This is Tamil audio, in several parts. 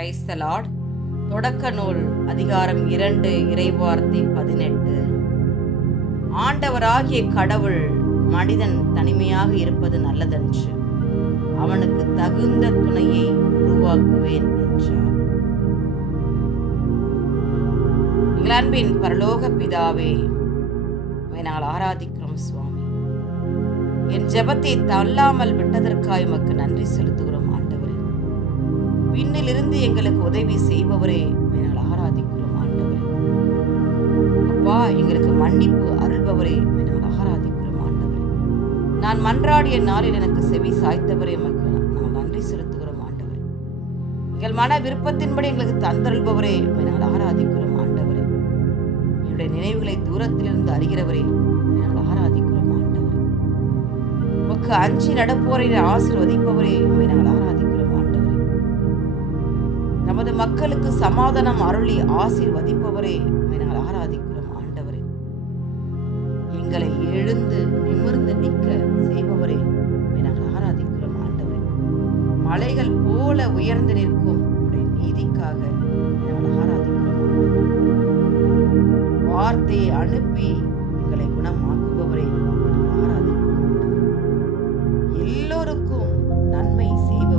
பிரைஸ் த லார்ட் தொடக்க நூல் அதிகாரம் இரண்டு இறைவார்த்தை பதினெட்டு. ஆண்டவராகிய கடவுள் மனிதன் தனிமையாக இருப்பது நல்லதன்று அவனுக்கு தகுந்த துணையை உருவாக்குவேன் என்றார். இங்கிலாந்தின் பரலோக பிதாவே நாங்கள் ஆராதிக்கிறோம் சுவாமி. என் ஜெபத்தை தள்ளாமல் விட்டதற்காய் உமக்கு நன்றி செலுத்துகிறோம். விண்ணிலிருந்து எங்களுக்கு உதவி செய்பவரே மேனால் ஆராதிக்கிறோம் ஆண்டவரே. அப்பா எங்களுக்கு மன்னிப்பு அருள்பவரே உம்மை ஆராதிக்கிறோம் ஆண்டவரே. நான் மன்றாடிய நாளில் எனக்கு செவி சாய்த்தவரே மக்கள் நான் நன்றி செலுத்துகிறோம் ஆண்டவரே. எங்கள் மன விருப்பத்தின்படி எங்களுக்கு தந்தருள்பவரே உம்மை ஆராதிக்கிறோம் ஆண்டவரே. என்னுடைய நினைவுகளை தூரத்திலிருந்து அறிகிறவரே உம்மை நாங்கள் ஆராதிக்கிறோம் ஆண்டவரே. உமக்கு அஞ்சி நடப்போரை ஆசிர்வதிப்பவரே உம்மை நாங்கள் ஆராதிக்கிறோம். தமது மக்களுக்கு சமாதானம் அருளி ஆசீர்வதிப்பவரே நாங்கள் ஆராதிக்கிறோம் ஆண்டவரே. எங்களை எழுந்து நிமிர்ந்து நிற்க செய்பவரே நாங்கள் ஆராதிக்கிறோம் ஆண்டவரே. மலைகள் போல உயர்ந்து நிற்கும் உம்முடைய நீதிக்காக நாங்கள் ஆராதிக்கிறோம் வார்த்தையை அனுப்பி எங்களை குணமாக்குபவரே நாங்கள் ஆராதிக்கிறோம் எல்லோருக்கும் நன்மை செய்வோம்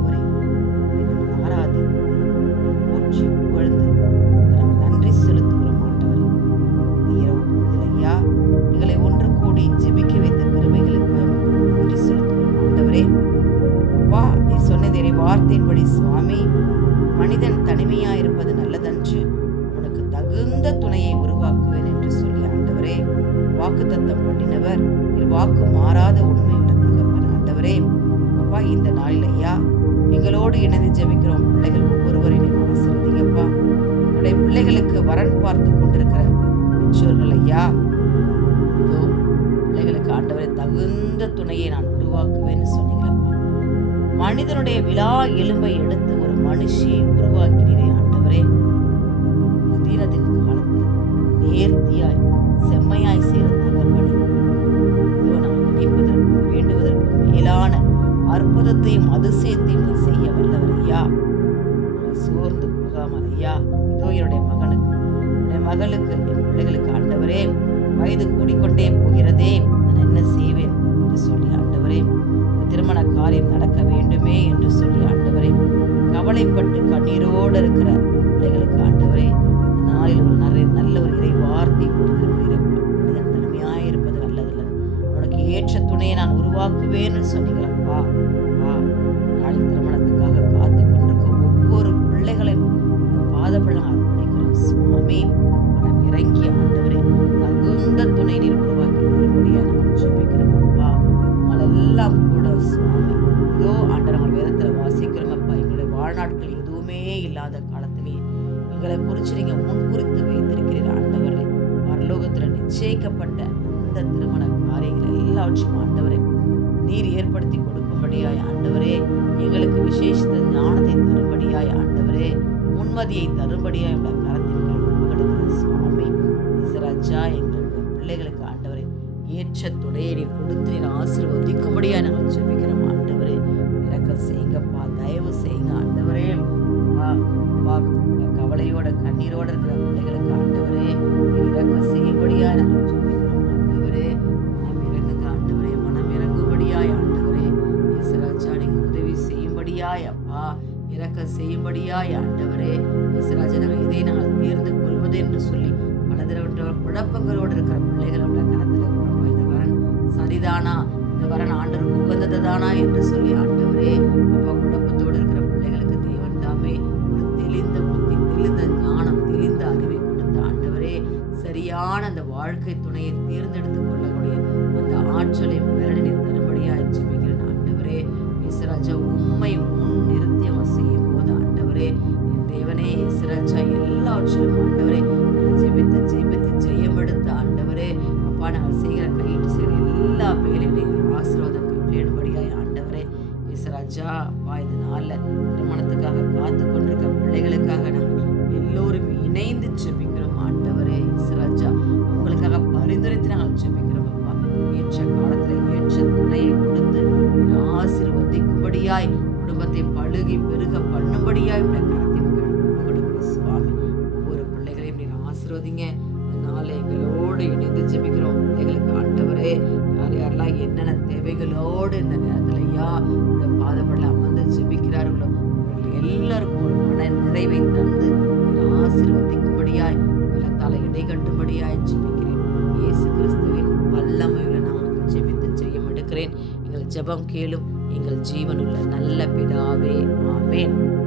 சொந்த துணையை உருவாக்குவேன் என்று சொல்லி ஆண்டவரே வாக்குத்தத்தம் பண்ணினவர் வாக்கு மாறாத உண்மையுள்ள தகப்பன் ஆண்டவரே. அப்பா இந்த நாளில் ஐயா எங்களோடு இணைந்து ஜெபிக்கிறோம். பிள்ளைகள் ஒவ்வொருவரையும் ஆசிரியப்பா ஆசீர்வதிங்கப்பா. என்னுடைய பிள்ளைகளுக்கு வரன் பார்த்து கொண்டிருக்கிற பெற்றோர்கள் ஐயா இதோ பிள்ளைகளுக்கு ஆண்டவரை தகுந்த துணையை நான் உருவாக்குவேன்னு சொன்னீங்களப்பா. மனிதனுடைய விழா எலும்பை எடுத்து ஒரு மனுஷியை உருவாக்கினீரே ஆண்டவரே வளர்த்து காலத்தில் நேர்த்தியாய் செம்மையாய் செய்கிற தகப்பனே இதோ நினைப்பதற்கும் வேண்டுவதற்கும் மேலான அற்புதத்தையும் அதிசயத்தையும் நீ செய்ய வல்லவர் ஐயா சோர்ந்து போகாமல் ஐயா இதோ என்னுடைய மகனுக்கு. என்னுடைய மகளுக்கு என் பிள்ளைகளுக்கு ஆண்டவரே வயது கூடிக்கொண்டே போகிறதே நான் என்ன செய்வேன் என்று சொல்லி ஆண்டவரே திருமண காரியம் நடக்க வேண்டுமே என்று சொல்லி ஆண்டவரே கவலைப்பட்டு கண்ணீரோடு இருக்கிற பிள்ளைகளுக்கு ஆண்டவரே நாளில் ஒரு நிறைய நல்ல ஒரு இறை வார்த்தை கொடுத்திருக்கிறீர்கள் மனிதன் தனிமையாக இருப்பது நல்லதில்லை. உனக்கு ஏற்ற துணையை நான் உருவாக்குவேன்னு சொன்னீங்களப்பா வா நாளில் திருமணத்துக்காக காத்து கொண்டிருக்க ஒவ்வொரு பிள்ளைகளையும் பாதப்பழம் அர்ப்பணிக்கிறோம் சுவாமி மனம் இறங்கிய ஆண்டவரே தகுந்த துணை நீர் உருவாக்கி வரும்படியாக நம்ம ஜெபிக்கிறோம். அப்பா எல்லாம் கூட சுவாமி. இதோ ஆண்டவர் நாங்கள் வேதத்தில் வாசிக்கிறோம். அப்பா எங்களுடைய வாழ்நாட்கள் எதுவுமே இல்லாத காலத்தில் எங்களை குறித்து நீங்கள் முன்குறித்து வைத்திருக்கிறீர். ஆண்டவரே பரலோகத்தில் நிச்சயிக்கப்பட்ட இந்த திருமண காரியங்கள் எல்லாவற்றையும் ஆண்டவரே நீர் ஏற்படுத்தி கொடுக்கும்படியாய் ஆண்டவரே எங்களுக்கு விசேஷித்த ஞானத்தை தரும்படியாய் ஆண்டவரே முன்மதியை தரும்படியாய் உள்ள கரத்தின் கீழ் சுவாமி இசராஜா எங்களுக்கு பிள்ளைகளுக்கு ஆண்டவரே ஏற்ற துணையை நீர் கொடுத்து நீர் ஆசீர்வதிக்கும்படியாய் நாங்கள் ஜெபிக்கிறோம். ஆண்டவரே செய்யும்படியாய் ஆண்டவரே இயேசுராஜா நாங்கள் இதை நாங்கள் தீர்ந்து கொள்வது என்று சொல்லி மனதில் குழப்பங்களோடு இருக்கிற பிள்ளைகளோட கணத்தில் இந்த வரன் சரிதானா? இந்த வரன் ஆண்டவருக்கு உகந்தது தானா என்று சொல்லி ஆண்டவரே அப்பா குழப்பத்தோடு இருக்கிற பிள்ளைகளுக்கு தேவன் தாமே ஒரு தெளிந்த புத்தி தெளிந்த ஞானம் தெளிந்த அறிவை கொடுத்த ஆண்டவரே சரியான அந்த வாழ்க்கை துணையை தேர்ந்தெடுத்து கொள்ளக்கூடிய அந்த ஆற்றலை பெறனை தரும்படியாக ஜெபிக்கிறேன் ஆண்டவரே. இயேசுராஜா உண்மை ராஜா அப்பா இது நாளில் ஜெயம் எங்கள் ஜெபம் கேளும். எங்கள் ஜீவனுள்ள நல்ல பிதாவே. ஆமேன்.